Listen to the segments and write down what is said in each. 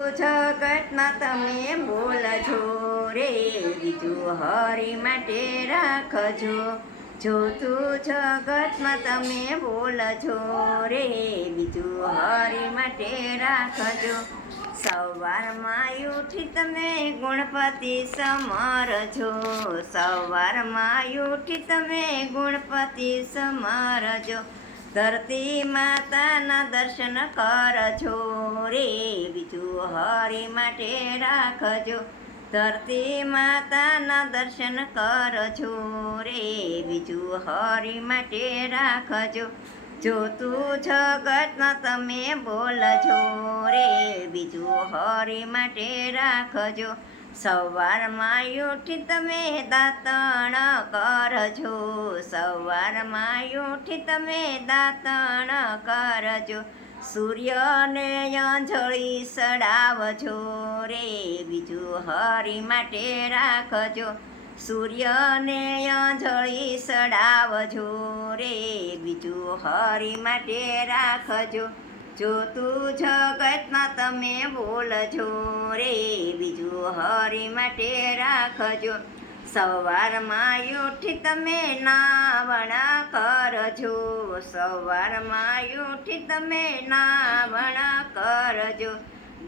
જગતમાં તમે બોલજો રે, બીજું હરી માટે રાખજો. જો તું જગતમાં તમે બોલજો રે, બીજું હરી માટે રાખજો. સવારમાં ઉઠી તમે ગુણપતિ સમરજો. સવારમાં ઉઠી તમે ગુણપતિ સમરજો. ધરતી માતાના દર્શન કરજો રે, બીજું હરી માટે રાખજો. ધરતી માતાના દર્શન કરજો રે, બીજું હરી માટે રાખજો. જો તું જગતમાં તમે બોલજો રે, બીજું હરી માટે રાખજો. સવારમાં ઉઠી તમે દાંતણ કરજો. સવારમાં ઉઠી તમે દાંતણ કરજો. સૂર્યને અંજળી સડાવજો રે, બીજું હરી માટે રાખજો. સૂર્યને અંજળી સડાવજો રે, બીજું હરી માટે રાખજો. જો તું જગતમાં તમે બોલજો રે, બીજું હરી માટે રાખજો. સવારમાં ઉઠી તમે નાવણા કરજો, સવારમાં ઉઠી તમે નાવણા કરજો.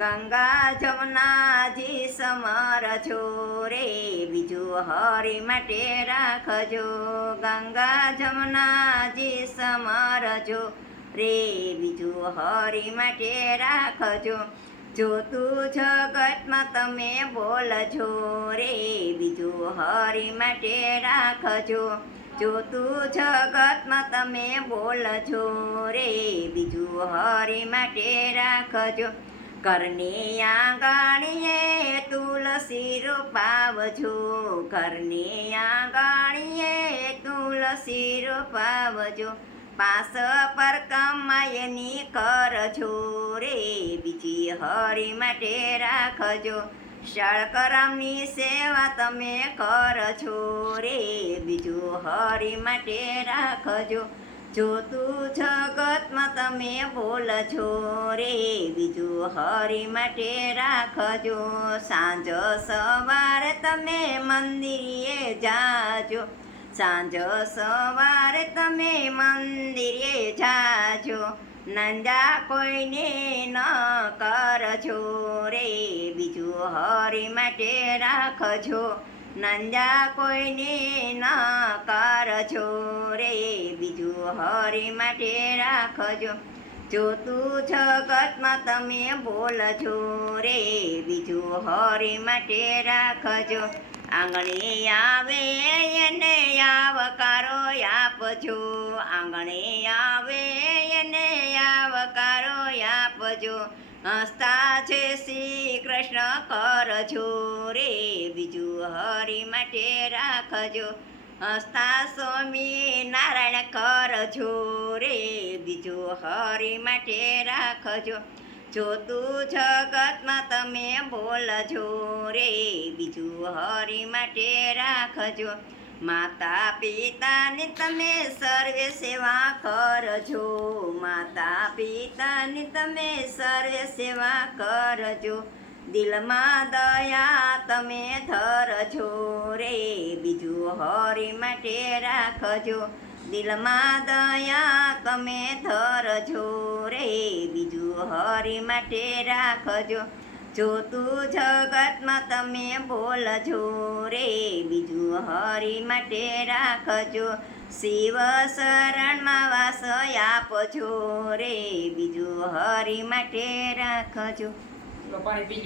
ગંગા જમનાજી સમરજો રે, બીજું હરી માટે રાખજો. ગંગા જમનાજી સમરજો. રે બીજું હરી માટે રાખજો. જો તું જગતમાં તમે બોલજો, રે બીજું હરી માટે રાખજો. જો તું જગતમાં તમે બોલજો, રે બીજું હરી માટે રાખજો. ઘરની આંગણીએ તુલસી રૂપાવજો ઘરની આંગણીએ તુલસી રોપાવજો પાસ પર કમાયની કરજો રે, બીજી હરી માટે રાખજો. શાળકરામની સેવા તમે કરજો રે, બીજું હરી માટે રાખજો. જો તું જગતમાં તમે બોલજો રે, બીજું હરી માટે રાખજો. સાંજ સવારે તમે મંદિરે જાજો. સાંજ સવારે તમે મંદિરે જાજો. નંદા કોઈને ન કરજો રે, બીજું હરી માટે રાખજો. નંદા કોઈને ન કરજો રે, બીજું હરી માટે રાખજો. જોતું જગતમાં તમે બોલજો રે, બીજું હરી માટે રાખજો. આંગણી આવે આપજો, આંગણે આવે એને આવકારો આપજો. હસતા છે શ્રી કૃષ્ણ, કરજો રે બીજું હરી માટે રાખજો. હસતા સ્વામી નારાયણ, કરજો રે બીજું હરી માટે રાખજો. જોતું જગતમાં તમે બોલજો રે બીજું હરી માટે રાખજો. માતા પિતાની તમે સર્વે સેવા કરજો. માતા પિતાની તમે સર્વે સેવા કરજો. દિલમાં દયા તમે ધરજો. રે બીજું હરી માટે રાખજો. દિલમાં દયા તમે ધરજો. રે બીજું હરી માટે રાખજો. જો તું જગતમાં તમે બોલજો રે, બીજું હરી માટે રાખજો. શિવ શરણમાં વાસ આપજો રે, બીજું હરી માટે રાખજો. પાણી પી